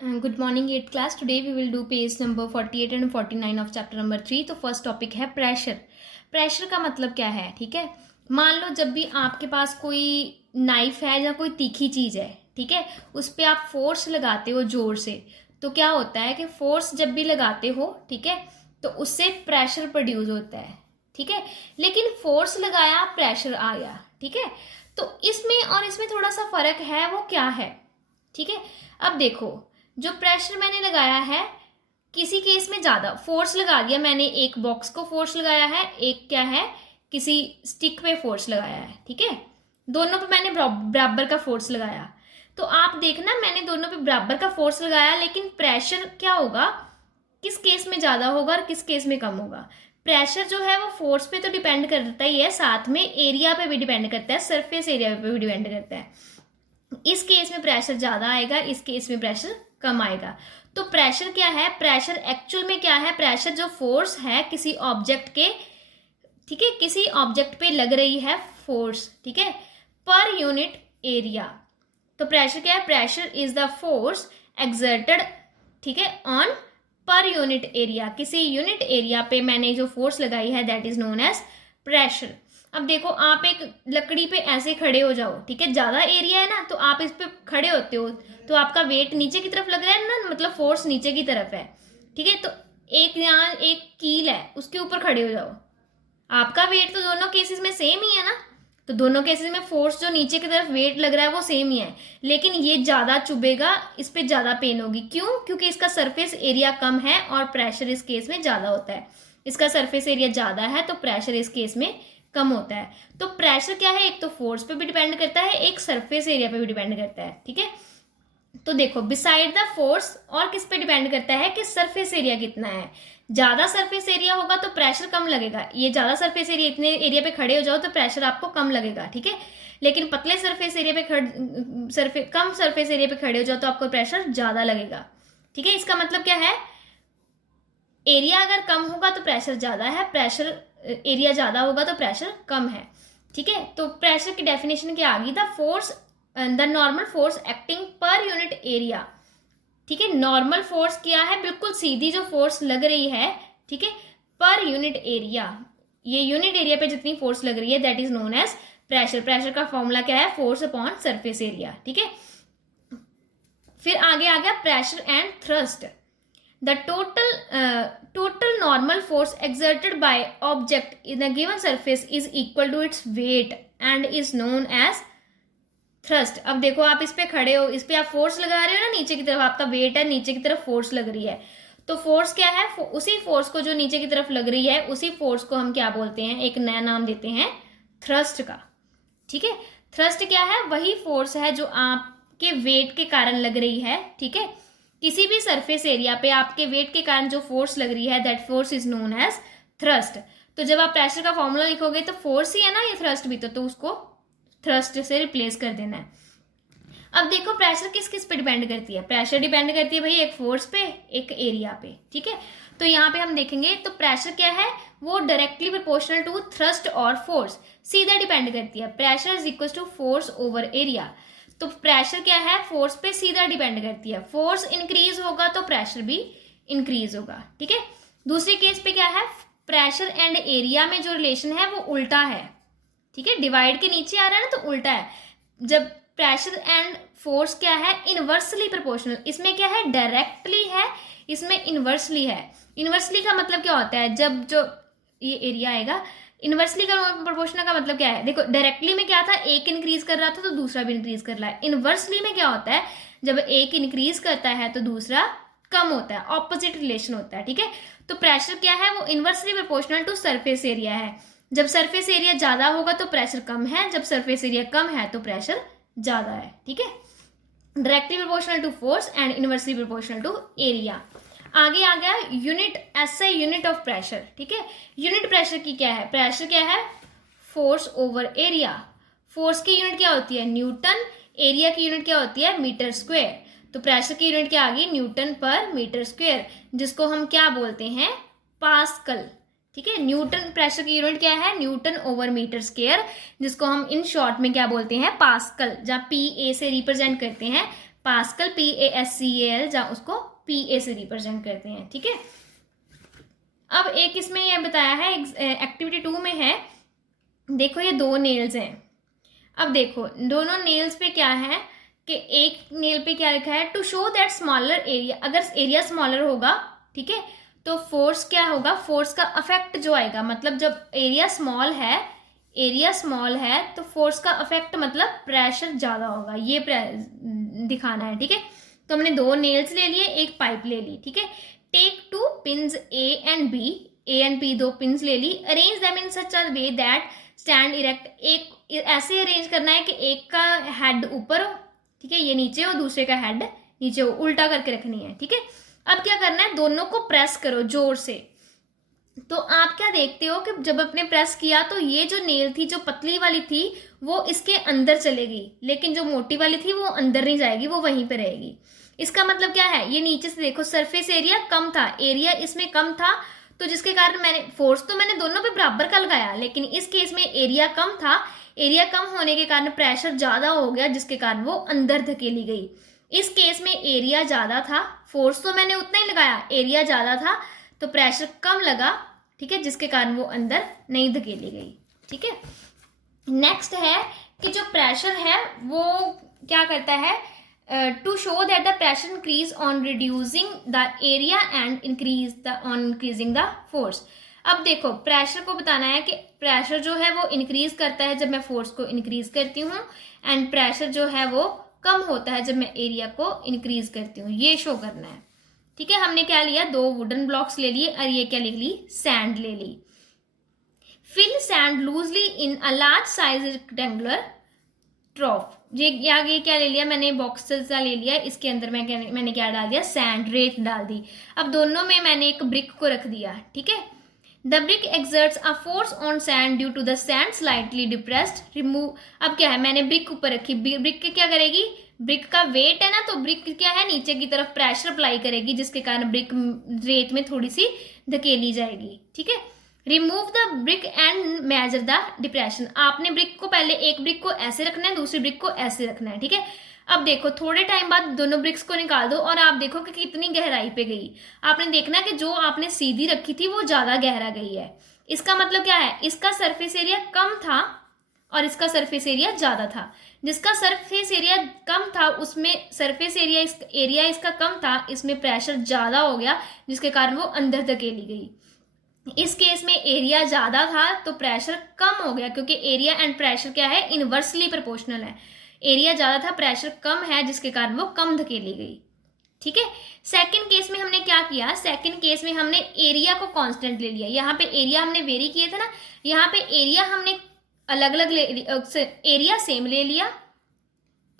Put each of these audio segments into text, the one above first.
Good morning, 8th class. Today we will do page number 48 and 49 of chapter number 3. तो first topic है pressure. Pressure का मतलब क्या है? ठीक है, मान लो जब भी आपके पास कोई नाइफ है या कोई तीखी चीज़ है, ठीक है, उस पर आप फोर्स लगाते हो जोर से, तो क्या होता है कि फोर्स जब भी लगाते हो, ठीक है, तो उससे प्रेशर प्रोड्यूस होता है. ठीक है, लेकिन फोर्स लगाया, प्रेशर आया. ठीक है, तो इसमें और इसमें थोड़ा सा फर्क है. वो क्या है? ठीक है, अब देखो, जो प्रेशर मैंने लगाया है, किसी केस में ज़्यादा फोर्स लगा दिया मैंने, एक बॉक्स को फोर्स लगाया है, एक क्या है, किसी स्टिक पे फोर्स लगाया है. ठीक है, दोनों पे मैंने बराबर का फोर्स लगाया. तो आप देखना, मैंने दोनों पे बराबर का फोर्स लगाया, लेकिन प्रेशर क्या होगा, किस केस में ज़्यादा होगा और किस केस में कम होगा. प्रेशर जो है वो फोर्स पे तो डिपेंड करता ही है, साथ में एरिया पे भी डिपेंड करता है, सरफेस एरिया पे भी डिपेंड करता है. इस केस में प्रेशर ज़्यादा आएगा, इस केस में प्रेशर कम आएगा. तो प्रेशर क्या है? प्रेशर एक्चुअल में क्या है? प्रेशर जो फोर्स है किसी ऑब्जेक्ट के, ठीक है, किसी ऑब्जेक्ट पे लग रही है फोर्स, ठीक है, पर यूनिट एरिया. तो प्रेशर क्या है? Pressure is the force exerted, ठीक है, ऑन पर यूनिट एरिया. किसी यूनिट एरिया पे मैंने जो फोर्स लगाई है, that is known as pressure. अब देखो, आप एक लकड़ी पे ऐसे खड़े हो जाओ, ठीक है, ज़्यादा एरिया है ना, तो आप इस पे खड़े होते हो, तो आपका वेट नीचे की तरफ लग रहा है ना, मतलब फोर्स नीचे की तरफ है. ठीक है, तो एक यहाँ एक कील है, उसके ऊपर खड़े हो जाओ, आपका वेट तो दोनों केसेस में सेम ही है ना. तो दोनों केसेस में फोर्स जो नीचे की तरफ वेट लग रहा है वो सेम ही है, लेकिन ये ज़्यादा चुभेगा, इस पर ज़्यादा पेन होगी. क्यों? क्योंकि इसका सरफेस एरिया कम है और प्रेशर इस केस में ज़्यादा होता है. इसका सरफेस एरिया ज़्यादा है तो प्रेशर इस केस में कम होता है. तो प्रेशर क्या है? एक तो फोर्स पे भी डिपेंड करता है, एक सरफेस एरिया पे भी डिपेंड करता है. ठीक है, तो देखो, बिसाइड द फोर्स और किस पे डिपेंड करता है कि सरफेस एरिया कितना है. ज्यादा सरफेस एरिया होगा तो प्रेशर कम लगेगा. ये ज्यादा सरफेस एरिया, इतने एरिया पे खड़े हो जाओ तो प्रेशर आपको कम लगेगा. ठीक है, लेकिन पतले सरफेस एरिया पे कम सरफेस एरिया पे खड़े हो जाओ तो आपको प्रेशर ज्यादा लगेगा. ठीक है, इसका मतलब क्या है? एरिया अगर कम होगा तो प्रेशर ज्यादा है, प्रेशर एरिया ज्यादा होगा तो प्रेशर कम है. ठीक है, तो प्रेशर की डेफिनेशन क्या आ गई? The force, the normal force acting पर यूनिट एरिया. ठीक है, नॉर्मल फोर्स क्या है? बिल्कुल सीधी जो फोर्स लग रही है, ठीक है, पर यूनिट एरिया. ये यूनिट एरिया पे जितनी फोर्स लग रही है, that is known as pressure. Pressure का फॉर्मूला क्या है? Force upon surface area. ठीक है, फिर आगे आ गया pressure and thrust. The total normal force exerted by object in a given surface is equal to its weight and is known as thrust. अब देखो, आप इस पे खड़े हो, इस पे आप फोर्स लगा रहे हो ना, नीचे की तरफ आपका वेट है, नीचे की तरफ फोर्स लग रही है. तो फोर्स क्या है? उसी फोर्स को जो नीचे की तरफ लग रही है, उसी फोर्स को हम क्या बोलते हैं? एक नया नाम देते हैं, थ्रस्ट का. ठीक है, थ्रस्ट क्या है? वही फोर्स है जो आपके वेट के कारण लग रही है. ठीक है, किसी भी सरफेस एरिया पे आपके वेट के कारण जो फोर्स लग रही है, that force is known as thrust. तो जब आप प्रेशर का फॉर्मूला लिखोगे तो फोर्स ही है ना, ये थ्रस्ट भी, तो उसको थ्रस्ट से रिप्लेस कर देना है. अब देखो, प्रेशर किस किस पे डिपेंड करती है? प्रेशर डिपेंड करती है भाई एक फोर्स पे, एक एरिया पे. ठीक है, तो यहाँ पे हम देखेंगे तो प्रेशर क्या है? वो डायरेक्टली प्रोपोर्शनल टू थ्रस्ट और फोर्स, सीधा डिपेंड करती है. Pressure is equal to force over area. तो प्रेशर क्या है? फोर्स पे सीधा डिपेंड करती है. फोर्स इंक्रीज होगा तो प्रेशर भी इंक्रीज होगा. ठीक है, दूसरे केस पे क्या है? प्रेशर एंड एरिया में जो रिलेशन है वो उल्टा है. ठीक है, डिवाइड के नीचे आ रहा है ना, तो उल्टा है. जब प्रेशर एंड फोर्स क्या है? Inversely proportional. इसमें क्या है? डायरेक्टली है, इसमें इनवर्सली है. इनवर्सली का मतलब क्या होता है? जब जो ये एरिया आएगा, इनवर्सली का प्रोपोर्शनल का मतलब क्या है? देखो, डायरेक्टली में क्या था? एक इंक्रीज कर रहा था तो दूसरा भी इंक्रीज कर रहा है. इनवर्सली में क्या होता है? जब एक इंक्रीज करता है तो दूसरा कम होता है, ऑपोजिट रिलेशन होता है. ठीक है, तो प्रेशर क्या है? वो inversely proportional to surface area है. जब सरफेस एरिया ज्यादा होगा तो प्रेशर कम है, जब सरफेस एरिया कम है तो प्रेशर ज्यादा है. ठीक है, directly proportional to force and inversely proportional to area. आगे आ गया unit, SI unit of pressure. ठीक है, यूनिट प्रेशर की क्या है? प्रेशर क्या है? Force over area. फोर्स की यूनिट क्या होती है? न्यूटन. एरिया की यूनिट क्या होती है? Metre square. तो प्रेशर की यूनिट क्या आ गई? न्यूटन पर मीटर स्क्वायर, जिसको हम क्या बोलते हैं? पास्कल. ठीक है, न्यूटन प्रेशर की यूनिट क्या है? न्यूटन ओवर मीटर स्क्वायर, जिसको हम इन शॉर्ट में क्या बोलते हैं? पास्कल, जहाँ पी ए से रिप्रेजेंट करते हैं पास्कल, PASCAL, जहाँ उसको PA से रिप्रेजेंट करते हैं, ठीक है। अब एक इसमें यह बताया है एक्टिविटी 2 में है, देखो ये 2 नेल्स हैं। अब देखो दोनों नेल्स पे क्या है कि एक नेल पे क्या लिखा है, to show that smaller area, अगर एरिया स्मॉलर होगा, ठीक है, तो फोर्स क्या होगा, फोर्स का अफेक्ट जो आएगा, मतलब जब एरिया स्मॉल है तो फोर्स का अफेक्ट मतलब प्रेशर ज़्यादा होगा, ये दिखाना है, ठीक है। तो हमने 2 नेल्स ले लिए, एक पाइप ले ली, ठीक है। Take 2 pins A and B, 2 pins ले ली, arrange them in such a way that stand erect, एक ऐसे अरेंज करना है कि एक का हेड ऊपर हो, ठीक है, ये नीचे हो, दूसरे का हेड नीचे हो, उल्टा करके रखनी है, ठीक है। अब क्या करना है, दोनों को प्रेस करो जोर से। तो आप क्या देखते हो कि जब आपने प्रेस किया तो ये जो नेल थी, जो पतली वाली थी, वो इसके अंदर चलेगी, लेकिन जो मोटी वाली थी वो अंदर नहीं जाएगी, वो वहीं पे रहेगी। इसका मतलब क्या है, ये नीचे से देखो सरफेस एरिया कम था, एरिया इसमें कम था, तो जिसके कारण फोर्स तो मैंने दोनों पे बराबर का लगाया, लेकिन इस केस में एरिया कम था, एरिया कम होने के कारण प्रेशर ज्यादा हो गया, जिसके कारण वो अंदर धकेली गई। इस केस में एरिया ज्यादा था, फोर्स तो मैंने उतना ही लगाया, एरिया ज्यादा था तो प्रेशर कम लगा, ठीक है, जिसके कारण वो अंदर नहीं धकेली गई, ठीक है। नेक्स्ट है कि जो प्रेशर है वो क्या करता है, to show that the pressure increase on reducing the area and increasing the force. अब देखो प्रेशर को बताना है कि प्रेशर जो है वो इंक्रीज करता है जब मैं फोर्स को इंक्रीज करती हूँ, एंड प्रेशर जो है वो कम होता है जब मैं एरिया को इंक्रीज करती हूँ, ये शो करना है, ठीक है। हमने क्या लिया, 2 वुडन ब्लॉक्स ले लिए, और ये क्या लिख ली, सैंड ले ली। Fill sand loosely in a large size rectangular trough, ये आगे क्या ले लिया मैंने, बॉक्सेस का ले लिया, इसके अंदर मैंने क्या डाल दिया, सैंड, रेत डाल दी। अब दोनों में मैंने एक ब्रिक को रख दिया, ठीक है। The brick exerts a force on sand due to the sand slightly depressed, remove. अब क्या है, मैंने ब्रिक ऊपर रखी, ब्रिक क्या करेगी, ब्रिक का वेट है ना, तो ब्रिक क्या है, नीचे की तरफ प्रेशर अप्लाई करेगी, जिसके कारण ब्रिक रेत में थोड़ी सी धकेली जाएगी, ठीक है। Remove the brick and measure the depression, आपने ब्रिक को पहले एक ब्रिक को ऐसे रखना है, दूसरी ब्रिक को ऐसे रखना है, ठीक है। अब देखो थोड़े टाइम बाद दोनों ब्रिक्स को निकाल दो और आप देखो कि कितनी गहराई पे गई। आपने देखना कि जो आपने सीधी रखी थी वो ज्यादा गहरा गई है। इसका मतलब क्या है, इसका सरफेस एरिया कम था और इसका सरफेस एरिया ज्यादा था। जिसका सरफेस एरिया कम था उसमें सरफेस एरिया इसका कम था, इसमें प्रेशर ज्यादा हो गया, जिसके कारण वो अंदर धकेली गई। इस केस में एरिया ज्यादा था तो प्रेशर कम हो गया, क्योंकि एरिया एंड प्रेशर क्या है, इनवर्सली प्रोपोर्शनल है। एरिया ज्यादा था, प्रेशर कम है, जिसके कारण वो कम धकेली गई, ठीक है। सेकंड केस में हमने क्या किया, सेकंड केस में हमने एरिया को कांस्टेंट ले लिया। यहाँ पे एरिया हमने वेरी किए थे ना, यहाँ पे एरिया हमने अलग अलग एरिया सेम ले लिया,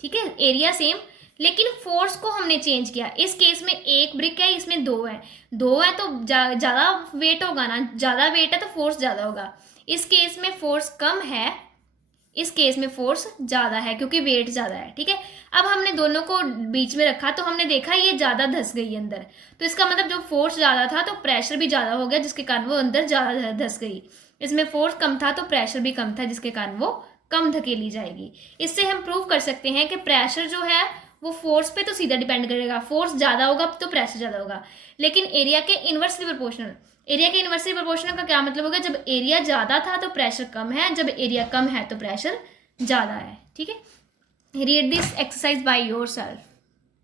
ठीक है, एरिया सेम, लेकिन फोर्स को हमने चेंज किया। इस केस में एक ब्रिक है, इसमें 2 है, 2 है तो ज्यादा वेट होगा ना, ज्यादा वेट है तो फोर्स ज्यादा होगा। इस केस में फोर्स कम है, इस केस में फोर्स ज्यादा है, क्योंकि वेट ज्यादा है, ठीक है। अब हमने दोनों को बीच में रखा तो हमने देखा ये ज्यादा धस गई अंदर, तो इसका मतलब जो फोर्स ज्यादा था तो प्रेशर भी ज्यादा हो गया, जिसके कारण वो अंदर ज्यादा धस गई। इसमें फोर्स कम था तो प्रेशर भी कम था, जिसके कारण वो कम धकेली जाएगी। इससे हम प्रूव कर सकते हैं कि प्रेशर जो है वो फोर्स पे तो सीधा डिपेंड करेगा, फोर्स ज्यादा होगा तो प्रेशर ज्यादा होगा, लेकिन एरिया के इनवर्सली प्रोपोर्शनल। एरिया के इनवर्सली प्रोपोर्शनल का क्या मतलब होगा, जब एरिया ज्यादा था तो प्रेशर कम है, जब एरिया कम है तो प्रेशर ज्यादा है, ठीक है। Read this exercise by yourself.